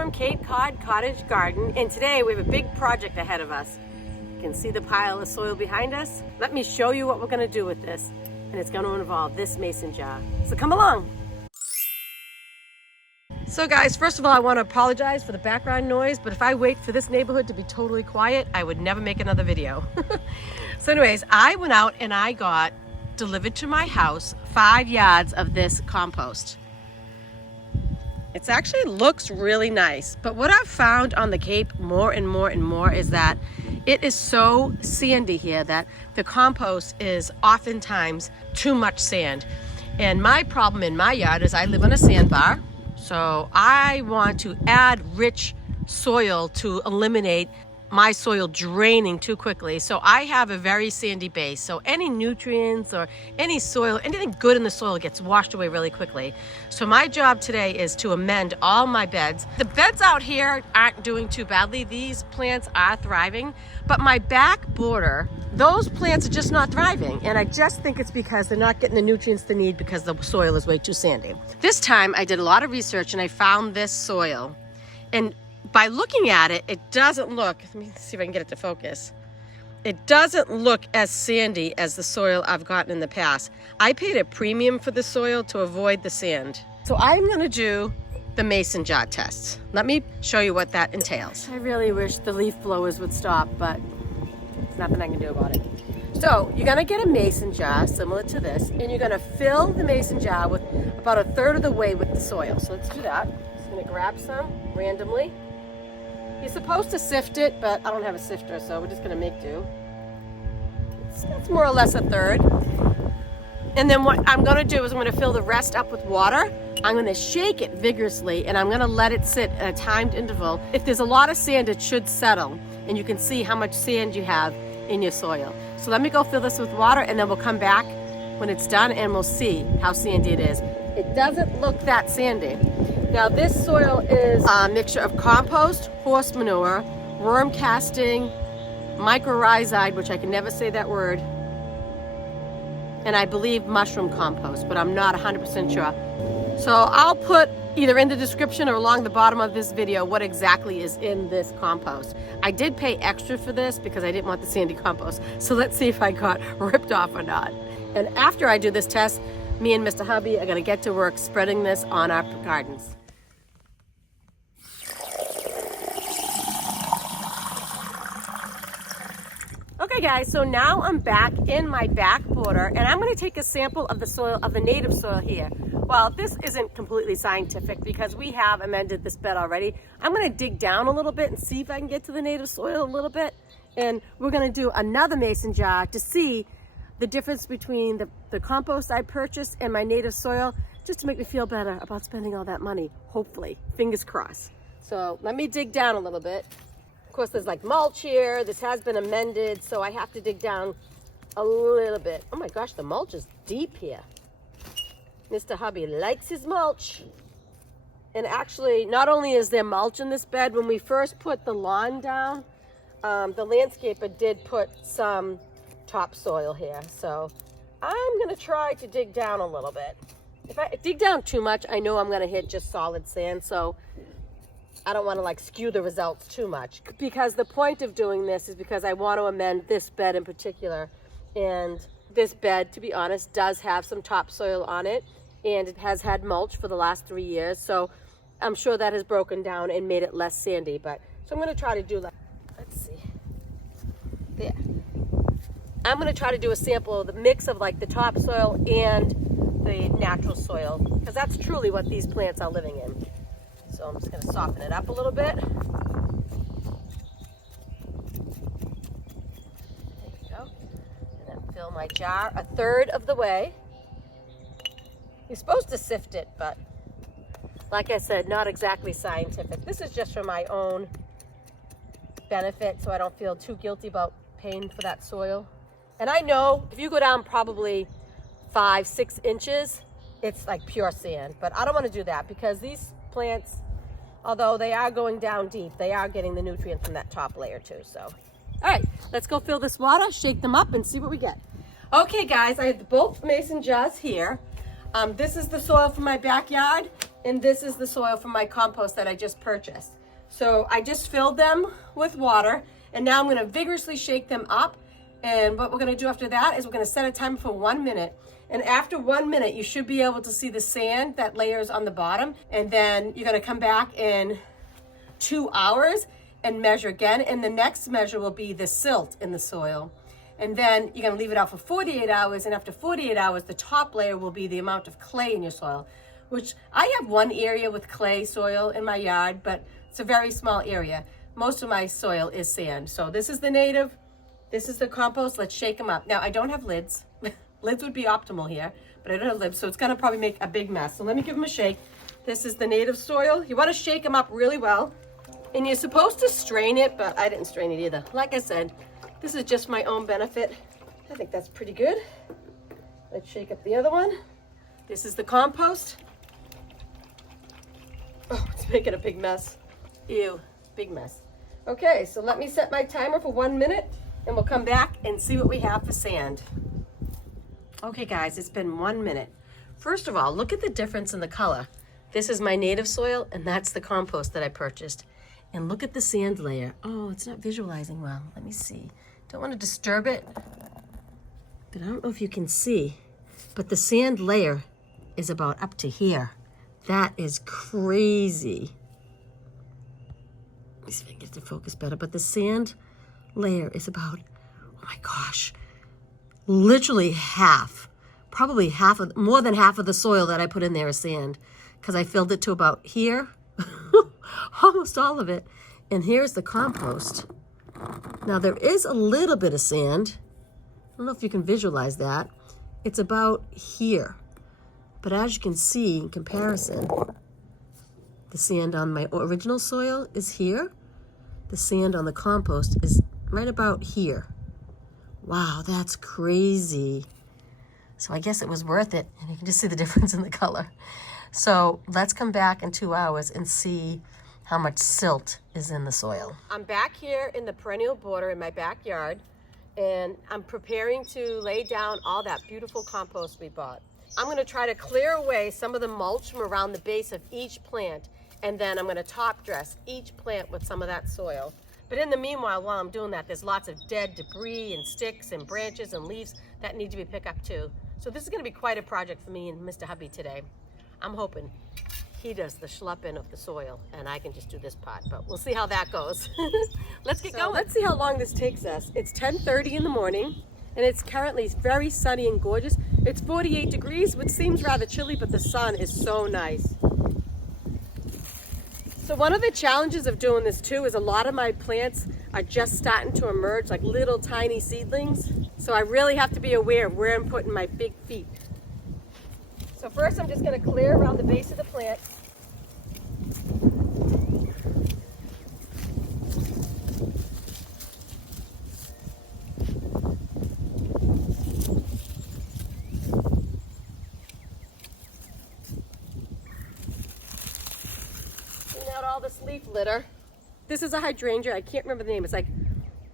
from Cape Cod Cottage Garden, and today we have a big project ahead of us. You can see the pile of soil behind us. Let me show you what we're going to do with this, and it's going to involve this mason jar. So come along. So guys, first of all, I want to apologize for the background noise, but if I wait for this neighborhood to be totally quiet, I would never make another video. So anyways, I went out and I got delivered to my house 5 yards of this compost. It actually looks really nice, but what I've found on the Cape more and more is that it is so sandy here that the compost is oftentimes too much sand. And my problem in my yard is I live on a sandbar, so I want to add rich soil to eliminate my soil draining too quickly. So I have a very sandy base. So any nutrients or any soil, anything good in the soil gets washed away really quickly. So my job today is to amend all my beds. The beds out here aren't doing too badly. These plants are thriving, but my back border, those plants are just not thriving. And I just think it's because they're not getting the nutrients they need because the soil is way too sandy. This time I did a lot of research and I found this soil. And by looking at it, it doesn't look, let me see if I can get it to focus. It doesn't look as sandy as the soil I've gotten in the past. I paid a premium for the soil to avoid the sand. So I'm gonna do the mason jar test. Let me show you what that entails. I really wish the leaf blowers would stop, but there's nothing I can do about it. So you're gonna get a mason jar similar to this, and you're gonna fill the mason jar with about 1/3 of the way with the soil. So let's do that. I'm gonna grab some randomly. You're supposed to sift it, but I don't have a sifter, so we're just gonna make do. It's more or less 1/3. And then what I'm gonna do is I'm gonna fill the rest up with water. I'm gonna shake it vigorously, and I'm gonna let it sit at a timed interval. If there's a lot of sand, it should settle, and you can see how much sand you have in your soil. So let me go fill this with water, and then we'll come back when it's done, and we'll see how sandy it is. It doesn't look that sandy. Now this soil is a mixture of compost, horse manure, worm casting, mycorrhizide, which I can never say that word, and I believe mushroom compost, but I'm not 100% sure. So I'll put either in the description or along the bottom of this video what exactly is in this compost. I did pay extra for this because I didn't want the sandy compost. So let's see if I got ripped off or not. And after I do this test, me and Mr. Hubby are gonna get to work spreading this on our gardens. Okay guys, so now I'm back in my back border, and I'm going to take a sample of the soil, of the native soil here. Well, this isn't completely scientific because we have amended this bed already. I'm going to dig down a little bit and see if I can get to the native soil a little bit. And we're going to do another mason jar to see the difference between the compost I purchased and my native soil, just to make me feel better about spending all that money, hopefully. Fingers crossed. So let me dig down a little bit. Of course, there's like mulch here. This has been amended, so I have to dig down a little bit. Oh my gosh, the mulch is deep here. Mr. Hubby likes his mulch. And actually, not only is there mulch in this bed, when we first put the lawn down, the landscaper did put some topsoil here. So I'm gonna try to dig down a little bit. If I dig down too much, I know I'm gonna hit just solid sand, so I don't want to like skew the results too much, because the point of doing this is because I want to amend this bed in particular. And this bed, to be honest, does have some topsoil on it, and it has had mulch for the last 3 years. So I'm sure that has broken down and made it less sandy. But so I'm going to try to do that. Let's see. There. I'm going to try to do a sample of the mix of like the topsoil and the natural soil, because that's truly what these plants are living in. So I'm just going to soften it up a little bit. There you go. And then fill my jar 1/3 of the way. You're supposed to sift it, but like I said, not exactly scientific. This is just for my own benefit, so I don't feel too guilty about paying for that soil. And I know if you go down probably 5-6 inches, it's like pure sand, but I don't want to do that because these plants, although they are going down deep, they are getting the nutrients from that top layer too. So, all right, let's go fill this water, shake them up, and see what we get. Okay guys, I have both mason jars here. This is the soil from my backyard, And this is the soil from my compost that I just purchased. So I just filled them with water, and now I'm gonna vigorously shake them up. And what we're gonna do after that is we're gonna set a timer for 1 minute. And after 1 minute, you should be able to see the sand that layers on the bottom. And then you're gonna come back in 2 hours and measure again. And the next measure will be the silt in the soil. And then you're gonna leave it out for 48 hours. And after 48 hours, the top layer will be the amount of clay in your soil, which I have one area with clay soil in my yard, but it's a very small area. Most of my soil is sand. So this is the native, this is the compost. Let's shake them up. Now I don't have lids. Lids would be optimal here, but I don't have lids, so it's gonna probably make a big mess. So let me give them a shake. This is the native soil. You wanna shake them up really well. And you're supposed to strain it, but I didn't strain it either. Like I said, this is just my own benefit. I think that's pretty good. Let's shake up the other one. This is the compost. Oh, it's making a big mess. Ew, big mess. Okay, so let me set my timer for 1 minute and we'll come back and see what we have for sand. Okay guys, it's been 1 minute. First of all, look at the difference in the color. This is my native soil and that's the compost that I purchased. And look at the sand layer. Oh, it's not visualizing well. Let me see. Don't want to disturb it, but I don't know if you can see, but the sand layer is about up to here. That is crazy. Let me see if I can get the focus better, but the sand layer is about, oh my gosh, literally half, probably more than half of the soil that I put in there is sand, because I filled it to about here, almost all of it. And here's the compost. Now there is a little bit of sand. I don't know if you can visualize that. It's about here. But as you can see in comparison, the sand on my original soil is here. The sand on the compost is right about here. Wow, that's crazy. So I guess it was worth it. And you can just see the difference in the color. So let's come back in 2 hours and see how much silt is in the soil. I'm back here in the perennial border in my backyard, and I'm preparing to lay down all that beautiful compost we bought. I'm gonna try to clear away some of the mulch from around the base of each plant, and then I'm gonna top dress each plant with some of that soil. But in the meanwhile, while I'm doing that, there's lots of dead debris and sticks and branches and leaves that need to be picked up too. So this is gonna be quite a project for me and Mr. Hubby today. I'm hoping he does the schlepping of the soil and I can just do this part, but we'll see how that goes. Let's get going. Let's see how long this takes us. It's 10:30 in the morning and it's currently very sunny and gorgeous. It's 48 degrees, which seems rather chilly, but the sun is so nice. So one of the challenges of doing this too is a lot of my plants are just starting to emerge like little tiny seedlings. So I really have to be aware of where I'm putting my big feet. So first I'm just going to clear around the base of the plant. Clean out all this leaf litter. This is a hydrangea. I can't remember the name. It's like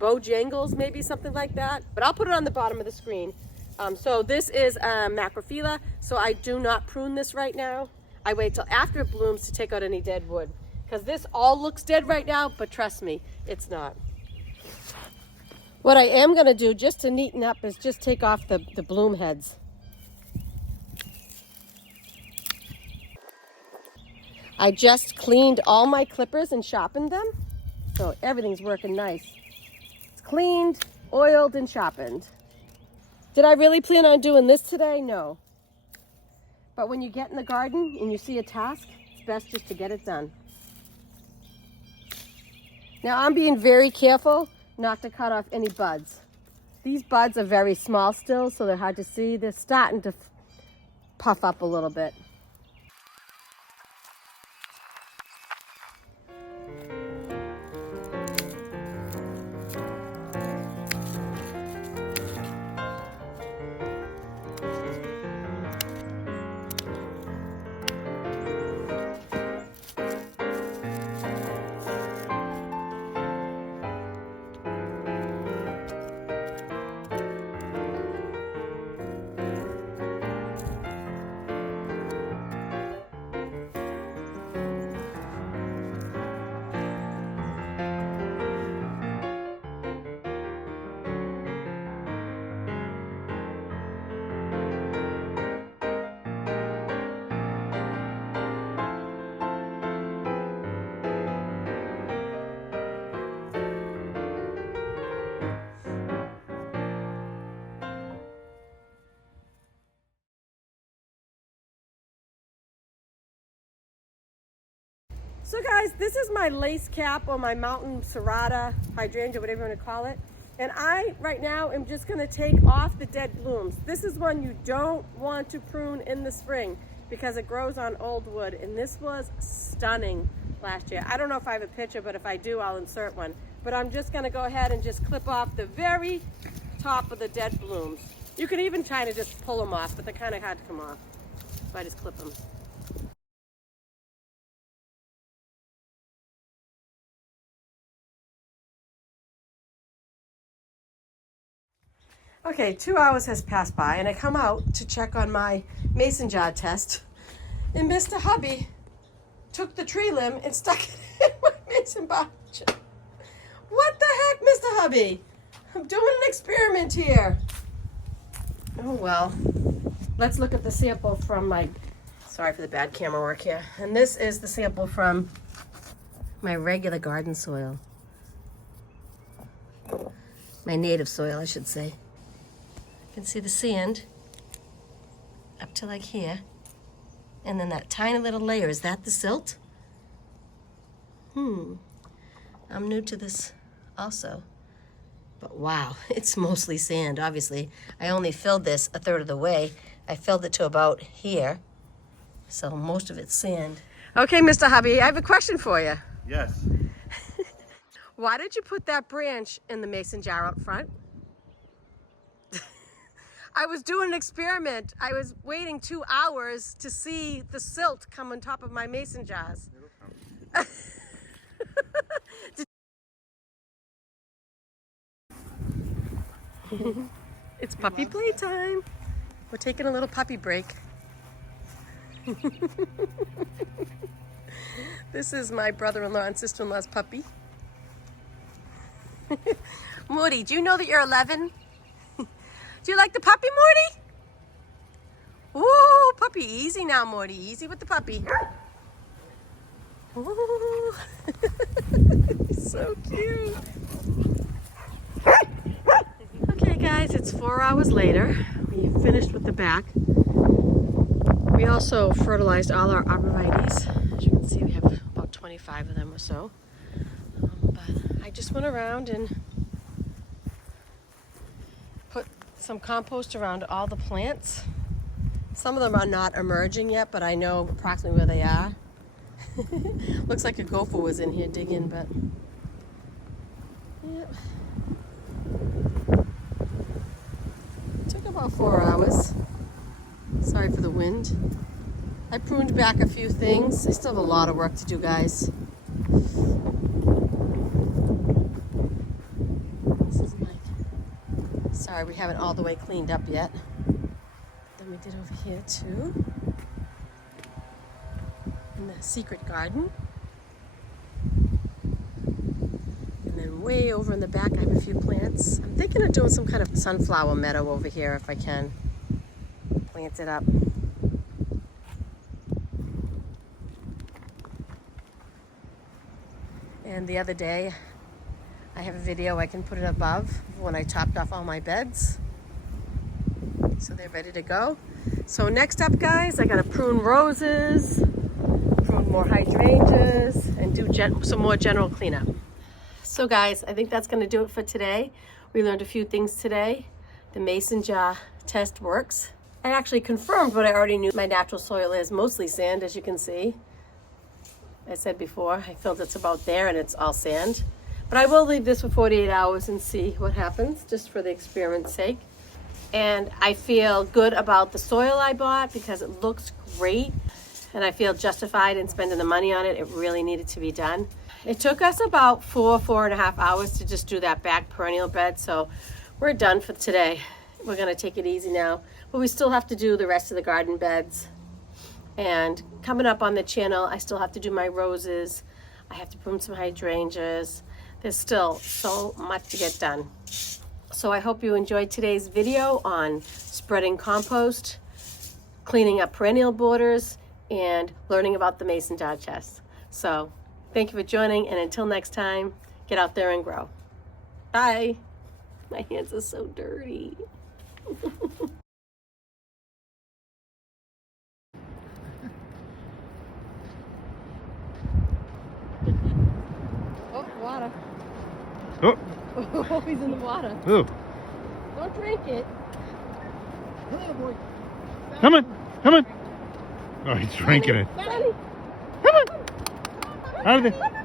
Bojangles, maybe something like that. But I'll put it on the bottom of the screen. So this is macrophylla, so I do not prune this right now. I wait till after it blooms to take out any dead wood, because this all looks dead right now, but trust me, it's not. What I am going to do just to neaten up is just take off the bloom heads. I just cleaned all my clippers and sharpened them, so everything's working nice. It's cleaned, oiled, and sharpened. Did I really plan on doing this today? No. But when you get in the garden and you see a task, it's best just to get it done. Now I'm being very careful not to cut off any buds. These buds are very small still, so they're hard to see. They're starting to puff up a little bit. So guys, this is my lace cap or my mountain serrata, hydrangea, whatever you want to call it. And I, right now, am just gonna take off the dead blooms. This is one you don't want to prune in the spring because it grows on old wood. And this was stunning last year. I don't know if I have a picture, but if I do, I'll insert one. But I'm just gonna go ahead and just clip off the very top of the dead blooms. You can even try to just pull them off, but they're kind of hard to come off. So I just clip them. Okay, 2 hours has passed by and I come out to check on my mason jar test, and Mr. Hubby took the tree limb and stuck it in my mason jar. What the heck, Mr. Hubby? I'm doing an experiment here. Oh well, let's look at the sample from my, sorry for the bad camera work here. And this is the sample from my regular garden soil. My native soil, I should say. You can see the sand up to like here. And then that tiny little layer, is that the silt? I'm new to this also. But wow, it's mostly sand, obviously. I only filled this a third of the way. I filled it to about here. So most of it's sand. Okay, Mr. Hubby, I have a question for you. Yes. Why did you put that branch in the mason jar out front? I was doing an experiment. I was waiting 2 hours to see the silt come on top of my mason jars. It's puppy playtime. We're taking a little puppy break. This is my brother-in-law and sister-in-law's puppy. Morty, do you know that you're 11? Do you like the puppy, Morty? Ooh, puppy, easy now, Morty. Easy with the puppy. Ooh. So cute. Okay, guys, it's 4 hours later. We finished with the back. We also fertilized all our arborvitaes. As you can see, we have about 25 of them or so. But I just went around and put some compost around all the plants. Some of them are not emerging yet, but I know approximately where they are. Looks like a gopher was in here digging, but yep. Took about 4 hours. Sorry for the wind. I pruned back a few things. I still have a lot of work to do, guys. This is like, sorry, we haven't all the way cleaned up yet. Then we did over here too. In the secret garden. And then way over in the back, I have a few plants. I'm thinking of doing some kind of sunflower meadow over here if I can. Plant it up. And the other day, I have a video I can put it above when I topped off all my beds. So they're ready to go. So next up, guys, I gotta prune roses, prune more hydrangeas, and do some more general cleanup. So guys, I think that's gonna do it for today. We learned a few things today. The mason jar test works. I actually confirmed what I already knew. My natural soil is mostly sand, as you can see. I said before, I filled it's about there and it's all sand. But I will leave this for 48 hours and see what happens, just for the experiment's sake. And I feel good about the soil I bought because it looks great. And I feel justified in spending the money on it. It really needed to be done. It took us about 4.5 hours to just do that back perennial bed. So we're done for today. We're gonna take it easy now. But we still have to do the rest of the garden beds. And coming up on the channel, I still have to do my roses. I have to prune some hydrangeas. There's still so much to get done. So I hope you enjoyed today's video on spreading compost, cleaning up perennial borders, and learning about the mason jar chest. So thank you for joining, and until next time, get out there and grow. Bye. My hands are so dirty. water. Oh, Oh, he's in the water. oh. Don't drink it. Come here, boy. Come on, come on. Oh, he's drinking it. Sonny. Come on. Out of there.